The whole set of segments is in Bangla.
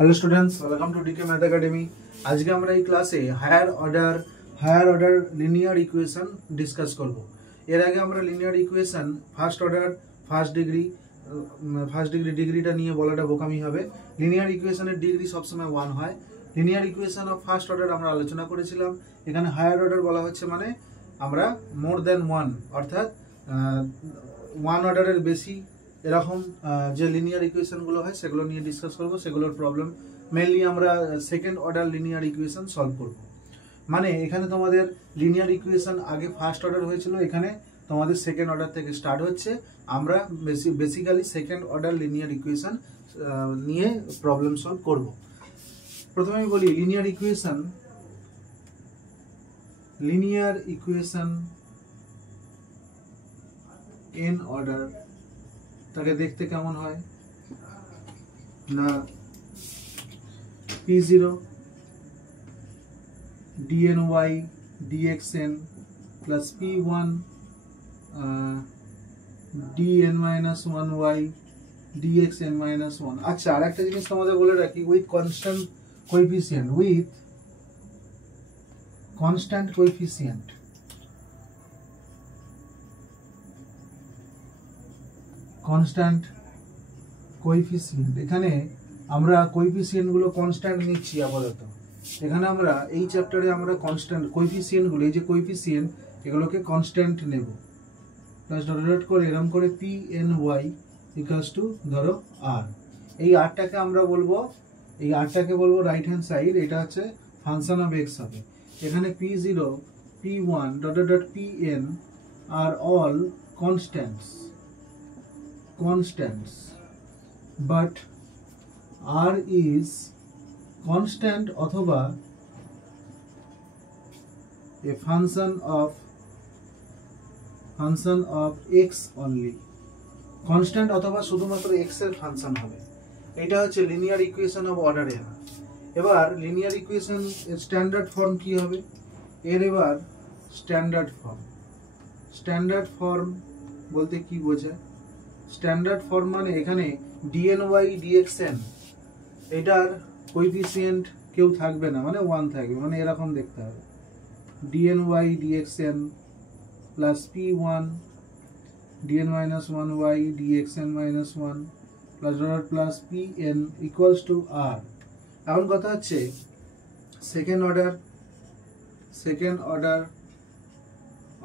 Hello students, welcome to DK math academy. आज के আমরা এই ক্লাসে higher order linear equation discuss করব। এর আগে আমরা linear equation first order first degree ডিগ্রিটা নিয়ে বলাটা বোকামি হবে। লিনিয়ার ইকুয়েশনের ডিগ্রি সবসময় 1 হয়। Linear equation of first order আমরা আলোচনা করেছিলাম। এখানে হায়ার অর্ডার বলা হচ্ছে মানে আমরা মোর দ্যান 1 অর্থাৎ 1 অর্ডারের বেশি এরকম যে লিনিয়ার ইকুয়েশনগুলো হয় সেগুলো নিয়ে ডিসকাস করব। সেগুলোর প্রবলেম মেইনলি আমরা second order linear equation solve করব। মানে এখানে তোমাদের লিনিয়ার ইকুয়েশন আগে ফার্স্ট অর্ডার হয়েছিল, এখানে তোমাদের সেকেন্ড অর্ডার থেকে স্টার্ট হচ্ছে। আমরা basically second order linear equation নিয়ে প্রবলেম সলভ করব। প্রথমে আমি বলি লিনিয়ার ইকুয়েশন এন অর্ডার তাকে দেখতে কেমন হয় না, p0 dny dxn plus p1 dn minus 1y dxn minus 1। আচ্ছা, আর একটা জিনিস তোমাদের বলে রাখি, with constant coefficient, constant coefficient এখানে আমরা কোএফিসিয়েন্ট গুলো কনস্ট্যান্ট নিচ্ছি আপাতত। এখানে আমরা এই চ্যাপ্টারে আমরা কনস্ট্যান্ট কোএফিসিয়েন্ট গুলো, এই যে কোএফিসিয়েন্ট এগুলোকে কনস্ট্যান্ট নেব। প্লাস ডট ডট করে এরকম করে P n y equals to ধরো আর। এই আরটাকে আমরা বলবো, এই আরটাকে বলবো রাইট হ্যান্ড সাইড, এটা হচ্ছে ফাংশন অফ এক্স হবে। এখানে p0 p1 dot dot dot pn are all constants, but r is constant অথবা a function of x only, constant অথবা শুধুমাত্র x এর ফাংশন হবে। এটা হচ্ছে লিনিয়ার ইকুয়েশন অফ অর্ডার এর। এবার লিনিয়ার ইকুয়েশন স্ট্যান্ডার্ড ফর্ম কি হবে এর? এবার স্ট্যান্ডার্ড ফর্ম বলতে কি বোঝায়? স্ট্যান্ডার্ড ফর্ম মানে এখানে dny dxn এটার কোএফিসিয়েন্ট কেউ থাকবে না, মানে 1 থাকবে, মানে এরকম দেখতে হবে। dny dxn plus p1 dn minus 1y dxn minus 1 plus dot plus pn equals to r। এখন কথা হচ্ছে second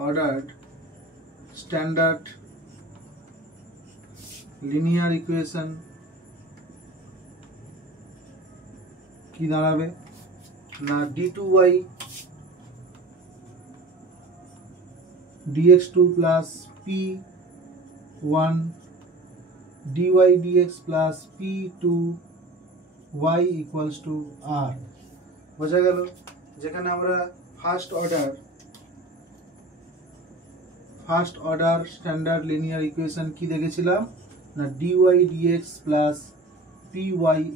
order standard linear equation কি দাঁড়াবে না, d2y dx2 plus p1 dy dx plus p2y equals to r। বোঝা গেল? যেখানে আমরা first order standard linear equation কি দেখেছিলাম না, dy dx plus py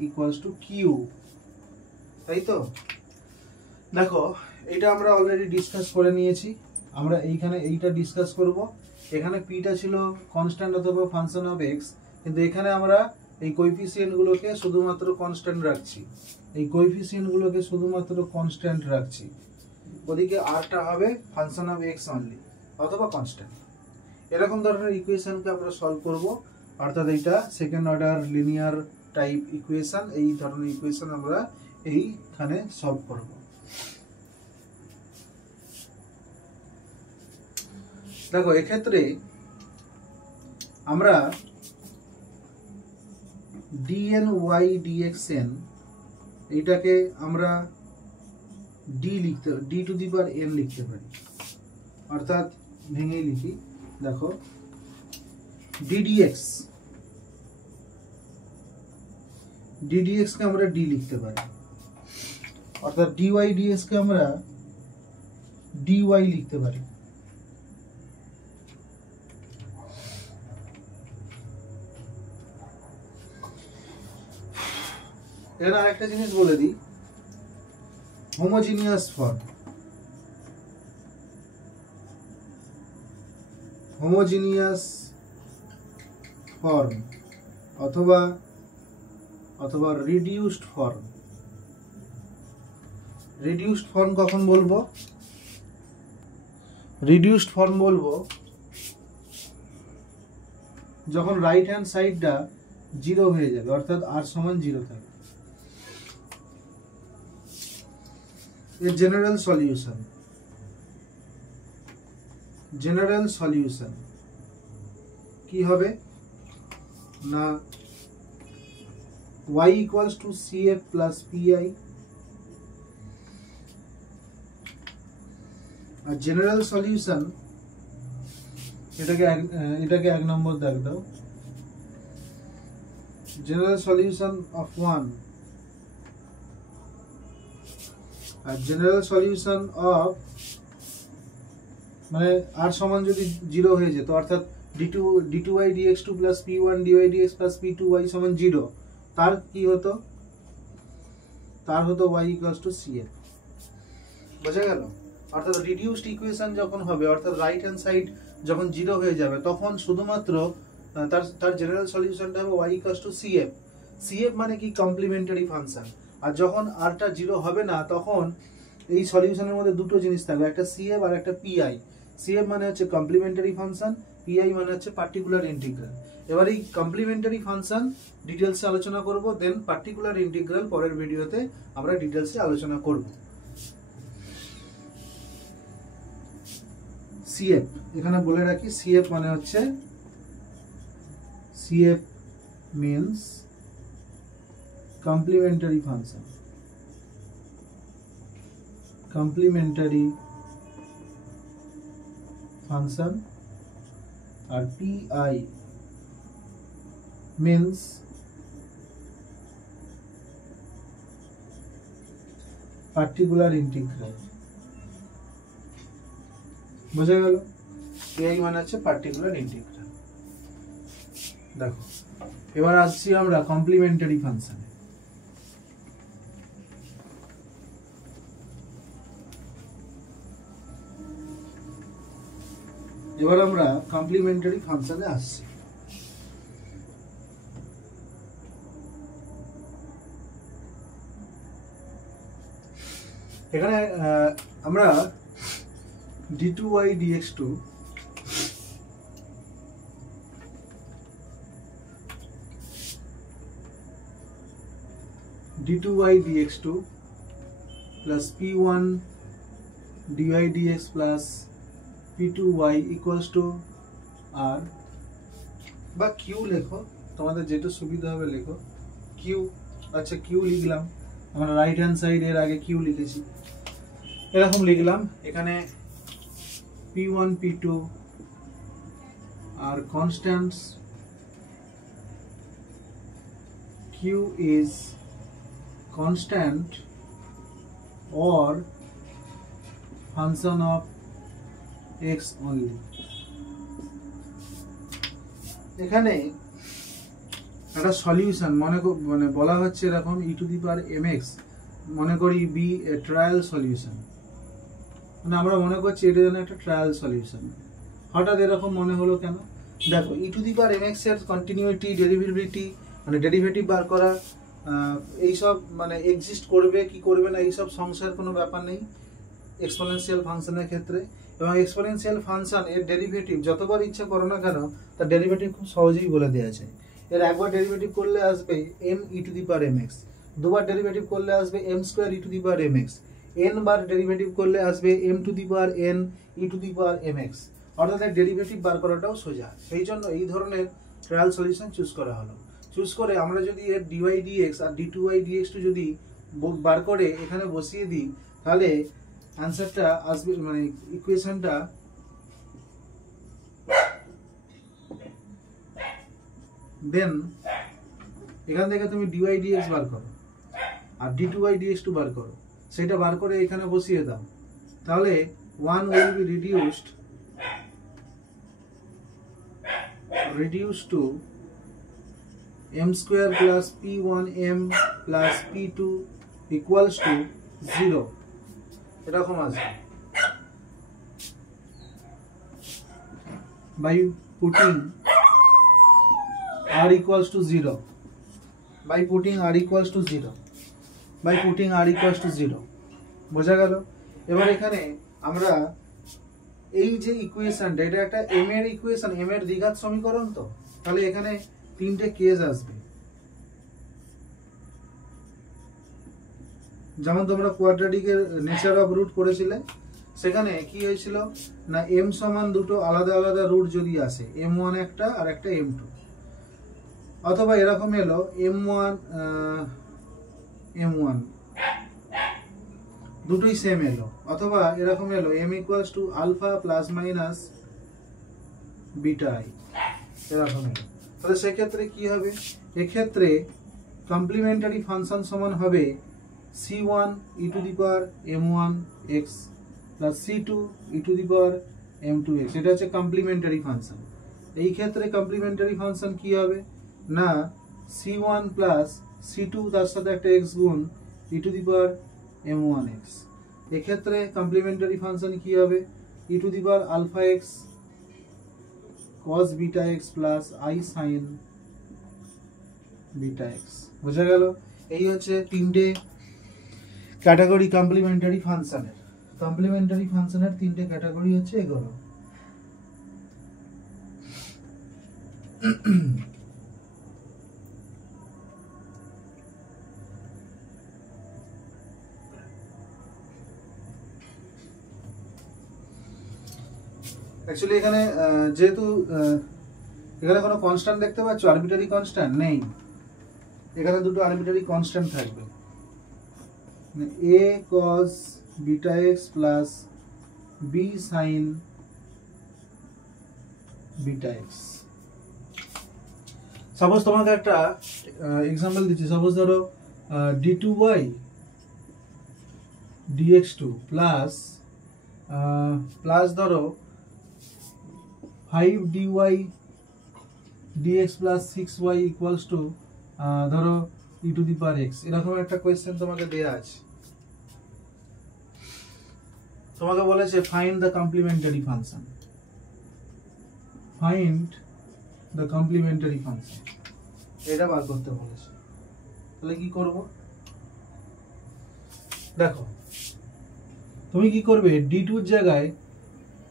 equals to q, তাই তো? দেখো, এটা আমরা অলরেডি ডিসকাস করে নিয়েছি। আমরা এইখানে এইটা ডিসকাস করব। এখানে পিটা ছিল কনস্ট্যান্ট অথবা ফাংশন অফ এক্স, কিন্তু এখানে আমরা এই কোএফিসিয়েন্ট গুলোকে শুধুমাত্র কনস্ট্যান্ট রাখছি। ওদিকে আরটা হবে ফাংশন অফ এক্স অনলি অথবা কনস্ট্যান্ট। এরকম ধরনের ইকুয়েশনকে আমরা সলভ করব, অর্থাৎ এইটা second order linear type equation. এই ধরনের ইকুয়েশন আমরা এইখানে সলভ করব। দেখো, এক্ষেত্রে আমরা dny dxn এইটাকে আমরা d two the power n লিখতে পারি, অর্থাৎ ভেঙে লিখি। দেখো, ddx কে আমরা d লিখতে পারি, অর্থাৎ dy dx কে আমরা dy লিখতে পারি। এর আরেকটা জিনিস বলে দিই, হোমোজিনিয়াস ফর্ম অথবা অথবা রিডিউসড ফর্ম। রিডিউসড ফর্ম কখন বলবো? রিডিউসড ফর্ম বলবো যখন রাইট হ্যান্ড সাইডটা 0 হয়ে যাবে, অর্থাৎ r সমান 0 থাকবে। এর জেনারেল সলিউশন, জেনারেল সলিউশন কি হবে না y equals to cf plus pi, আর জেনারেল সলিউশন এটাকে 1 নম্বর দাগ দাও। জেনারেল সলিউশন অফ 1 আর জেনারেল সলিউশন অফ মানে r সমান যদি 0 হয়ে যেত, অর্থাৎ d2y dx2 plus p1 dy dx plus p2y সমান 0, তার কি হতো? তার হতো y equals to cf। বোঝা গেল? অর্থাৎ রিডিউসড ইকুয়েশন যখন হবে, অর্থাৎ রাইট হ্যান্ড সাইড যখন 0 হয়ে যাবে, তখন শুধুমাত্র তার জেনারেল সলিউশনটা হবে y equals to cf। cf মানে কি? Complimentary function. আর যখন rটা 0 হবে না, তখন এই সলিউশনের মধ্যে দুটো জিনিস থাকবে, একটা cf আর একটা pi। cf মানে হচ্ছে কমপ্লিমেন্টারি ফাংশন, pi মানে হচ্ছে পার্টিকুলার ইন্টিগ্রাল। এবার এই কমপ্লিমেন্টারি ফাংশন ডিটেইলসে আলোচনা করব, দেন পার্টিকুলার ইন্টিগ্রাল পরের ভিডিওতে আমরা ডিটেইলসে আলোচনা করব। cf এখানে বলে রাখি, cf মানে হচ্ছে cf means complementary function, complementary function, আর pi means particular integral। বোঝা গেল? pi মানে হচ্ছে পার্টিকুলার ইন্টিগ্রাল। দেখো এবার আসছি আমরা কমপ্লিমেন্টারি ফাংশনে। এবার আমরা কমপ্লিমেন্টারি ফাংশনে আসছি। এখানে আমরা d2y dx2 d2y dx2 plus p1 dy dx plus p2y equals to r বা q লেখো, তোমাদের যেটা সুবিধা হবে লেখো। q, আচ্ছা q লিখলাম, আমরা রাইট হ্যান্ড সাইড এর আগে q লিখেছি, এরকম লিখলাম। এখানে p1 p2 are constants, q is constant or function of x only। এখানে একটা সলিউশন মানে বলা হচ্ছে এরকম e to the power mx, মনে করি বি এ ট্রায়াল সলিউশন, মানে আমরা মনে করছি এটা যেন একটা ট্রায়াল সলিউশন। হঠাৎ এরকম মনে হলো কেন? দেখো e to the power mx এর কন্টিনিউইটি, ডেরিভেটিভিটি মানে ডেরিভেটিভ বার করা, এইসব মানে এক্সিস্ট করবে কি করবে না এইসব সংশয়ের কোনো ব্যাপার নেই এক্সপোনেনশিয়াল ফাংশনের ক্ষেত্রে। এবং এক্সপোনেনশিয়াল ফাংশন এর ডেরিভেটিভ যতবার ইচ্ছা করো না কেন, তার ডেরিভেটিভ খুব সহজেই বলে দেওয়া যায়। এর একবার ডেরিভেটিভ করলে আসবে m e to the power mx, দুবার ডেরিভেটিভ করলে আসবে m square e to the power mx, n bar derivative করলে আসবে m to the power n e to the power mx। অর্থাৎ এর ডেরিভেটিভ বার করাটাও সোজা, সেই জন্য এই ধরনের ট্রায়াল সলিউশন চুজ করা হলো। চুজ করে আমরা যদি এর dy dx আর d2y dx2 যদি বার করে এখানে বসিয়ে দিই, তাহলে অ্যানসারটা আসবে, মানে ইকুয়েশনটা দেন এখান থেকে তুমি dy dx বার করো আর d2y dx2 বার করো, সেটা বার করে এখানে বসিয়ে দাও, তাহলে 1 will be reduced to m square plus p1m plus p2 equals to 0 এরকম আসবে। by putting r equals to 0, by putting r equals to 0 by putting r equals to 0 বোঝা গেল। এবার এখানে আমরা এই যে ইকুয়েশনটা, এটা একটা m এর ইকুয়েশন, m এর দ্বিঘাত সমীকরণ, তো তাহলে এখানে তিনটে কেস আসবে। যেমন তোমরা কোয়াড্রেটিকের নেচার অফ রুট পড়েছিলে, সেখানে কি হয়েছিল না m সমান দুটো আলাদা আলাদা রুট যদি আসে, m1 একটা আর একটা m2, অথবা এরকম এলো m1 দুটোই সেম এলো, অথবা এরকম এলো m equals to alpha plus minus beta i, এরকম এলো। তাহলে সেক্ষেত্রে কি হবে, এক্ষেত্রে কমপ্লিমেন্টারি ফাংশন সমান হবে c1 e to the power m1 x plus c2 e to the power m2 x। এটা হচ্ছে কমপ্লিমেন্টারি ফাংশন। এই ক্ষেত্রে কমপ্লিমেন্টারি ফাংশন কি হবে না c1 প্লাস c2 তার সাথে একটা x গুণ e to the power m1 x। এক্ষেত্রে কমপ্লিমেন্টারি ফাংশন কি হবে e to the power alpha x cos বিটা x প্লাস i sin বিটা x। বোঝা গেল? এই হচ্ছে তিনটে ক্যাটাগরি কমপ্লিমেন্টারি ফাংশনের। কমপ্লিমেন্টারি ফাংশনের তিনটে ক্যাটাগরি হচ্ছে এগুলো। অ্যাকচুয়ালি এখানে যেহেতু এখানে কোনো কনস্ট্যান্ট দেখতে পাচ্ছ, আরবিটারি কনস্ট্যান্ট নেই, এখানে দুটো আরবিটারি কনস্ট্যান্ট থাকবে, a cos বিটা x প্লাস b sin বিটা x। সাপোজ তোমাকে একটা এক্সাম্পল দিচ্ছি, সাপোজ ধরো d2y dx2 প্লাস ধরো 5dy dx plus 6y equals to ধরো e to the power x। এরকম একটা কোয়েশ্চেন তোমাকে দেয়া আছে, তোমাকে বলেছে find the complimentary function, find the complimentary function, এটা বার করতে বলেছে। তাহলে কি করব, দেখো তুমি কি করবে, d2 এর জায়গায়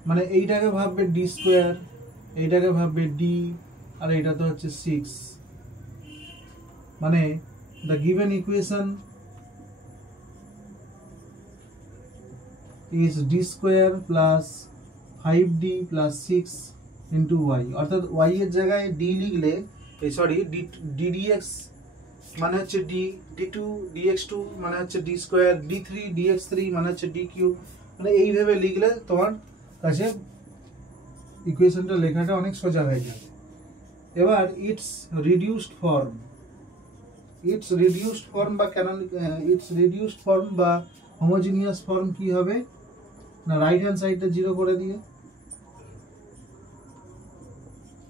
মানে এইটাকে ভাববে d স্কয়ার, এইটাকে ভাববে d, আর এটা তো হচ্ছে 6, মানে the given equation is d square plus 5d plus 6 into y, অর্থাৎ y এর জায়গায় d লিখলে ddx মানে হচ্ছে d, d2 dx2 মানে হচ্ছে d স্কয়ার, d3 dx3 মানে হচ্ছে d কিউব, মানে এইভাবে লিখলে তোমার কাছে ইকুয়েশনটা লেখাটা অনেক সোজা হয়ে যাবে। এবার ইটস রিডিউসড ফর্ম বা রিডিউসড ফর্ম বা হোমোজিনিয়াস ফর্ম কি হবে না রাইট হ্যান্ড সাইডটা 0 করে দিয়ে,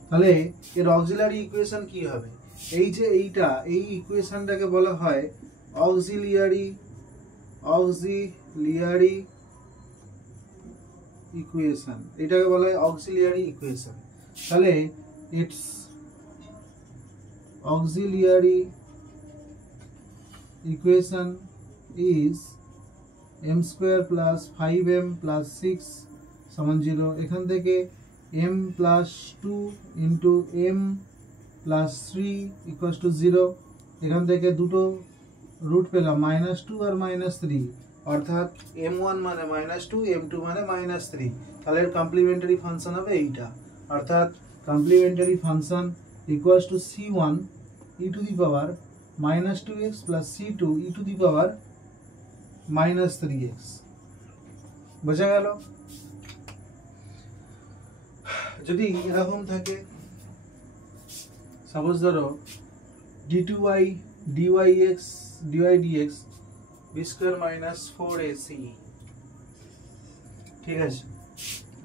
তাহলে এর অক্সিলারি ইকুয়েশন কি হবে, এই যে এই ইকুয়েশনটাকে বলা হয় অক্সিলিয়ারি ইকুয়েশন, এটাকে বলা হয় অক্সিলিয়ারি ইকুয়েশন। তাহলে it's auxiliary equation is m square plus 5m plus 6 সমান 0। এখান থেকে m plus 2 into m plus 3 equals to 0। এখান থেকে দুটো রুট পেলাম -2 আর -3, অর্থাৎ m1 মানে -2, m2 মানে -3। তাহলে কমপ্লিমেন্টারি ফাংশন হবে এইটা, অর্থাৎ complementary function equals to c1 e to the power -2x plus c2 e to the power -3x। বোঝা গেল? যদি এরকম থাকে, সাপোজ ধরো d2y dydx b square minus 4ac, ঠিক আছে,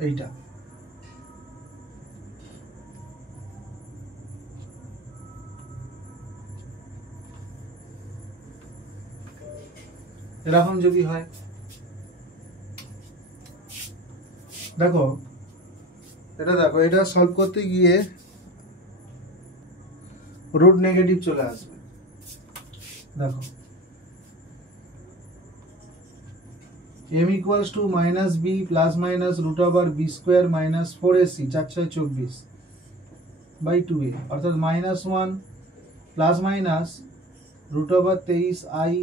এইটা এরকম যদি হয়, দেখো এটা সলভ করতে গিয়ে রুট নেগেটিভ চলে আসবে, দেখো m equals to minus b plus minus root over b square minus 4ac 4 6 24 by 2a অর্থাৎ minus 1 plus minus root over 23i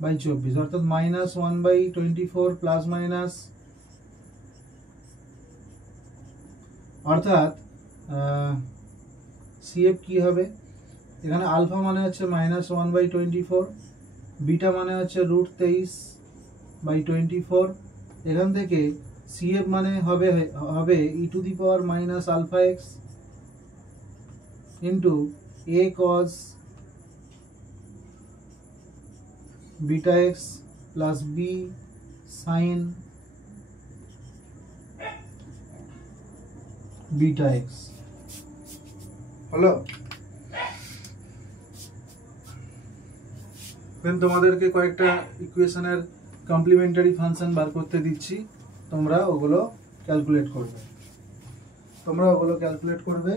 by 24 অর্থাৎ minus 1 by 24 plus minus অর্থাৎ CF কি হবে এখানে আলফা মানে হচ্ছে minus 1 by 24 বিটা মানে হচ্ছে root 23 by 24 এখান থেকে CF মানে হবে e to the power minus alpha x into a cos beta x plus b sin beta x হলো দেন তোমাদেরকে কয়েকটা ইকুয়েশনের কমপ্লিমেন্টারি ফাংশন বার করতে দিচ্ছি তোমরা ওগুলো ক্যালকুলেট করবে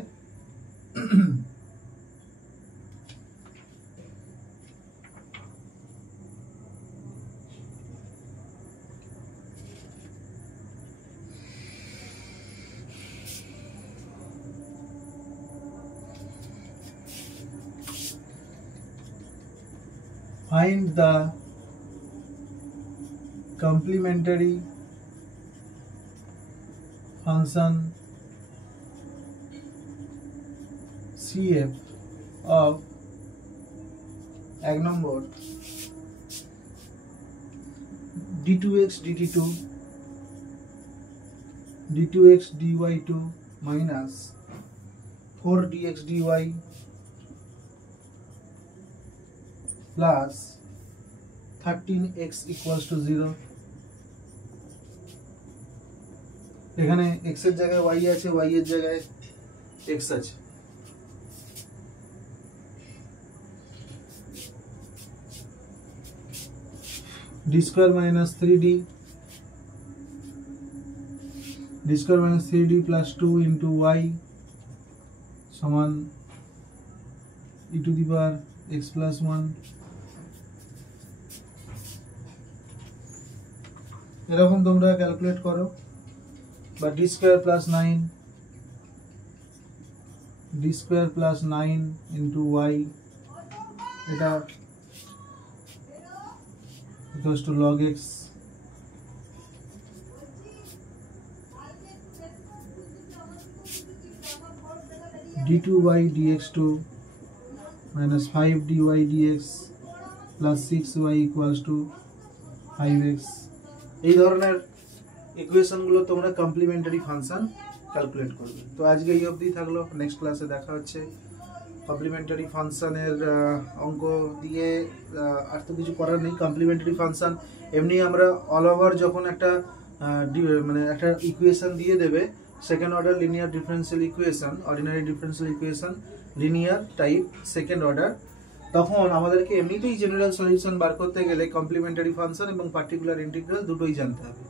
find the complementary function CF of 1 number d2x dt2 d2x dy2 minus 4dx dy plus 13x equals to 0 এখানে x এর জায়গায় y আছে y এর জায়গায় x আছে d square minus 3d plus 2 into y সমান e to the power x plus 1 এরকম তোমরা ক্যালকুলেট করো বা d square plus 9 into y এটা equals to log x d2y dx2 minus 5 dy dx plus 6y equals to 5x এই ধরনের ইকুয়েশন গুলো তোমরা কমপ্লিমেন্টারি ফাংশন ক্যালকুলেট করবে তো আজকে এই অবধি থাকলো নেক্সট ক্লাসে দেখা হচ্ছে কমপ্লিমেন্টারি ফাংশনের অঙ্ক দিয়ে আর তো কিছু করার নেই কমপ্লিমেন্টারি ফাংশন এমনি আমরা অল ওভার যখন একটা মানে একটা ইকুয়েশন দিয়ে দেবে second order linear differential equation ordinary differential equation linear type second order তখন আমাদেরকে এমনিতেই জেনারেল সলিউশন বার করতে গেলে কমপ্লিমেন্টারি ফাংশন এবং পার্টিকুলার ইন্টিগ্রাল দুটোই জানতে হবে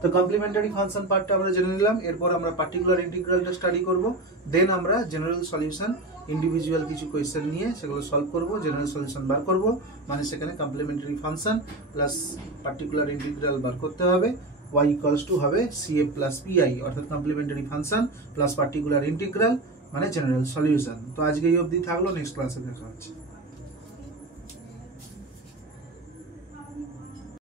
তো কমপ্লিমেন্টারি ফাংশন পার্টটা আমরা জেনে নিলাম এরপর আমরা পার্টিকুলার ইন্টিগ্রালটা স্টাডি করব দেন আমরা জেনারেল সলিউশন ইন্ডিভিজুয়াল কিছু কোয়েশ্চেন নিয়ে সেগুলো সলভ করব জেনারেল সলিউশন বার করব মানে সেখানে complementary function plus particular integral বার করতে হবে y ইকুয়ালস টু হবে CF প্লাস PI অর্থাৎ complementary function plus particular integral মানে জেনারেল সলিউশন তো আজকে এই অবধি থাকলো নেক্সট ক্লাসে দেখা হচ্ছে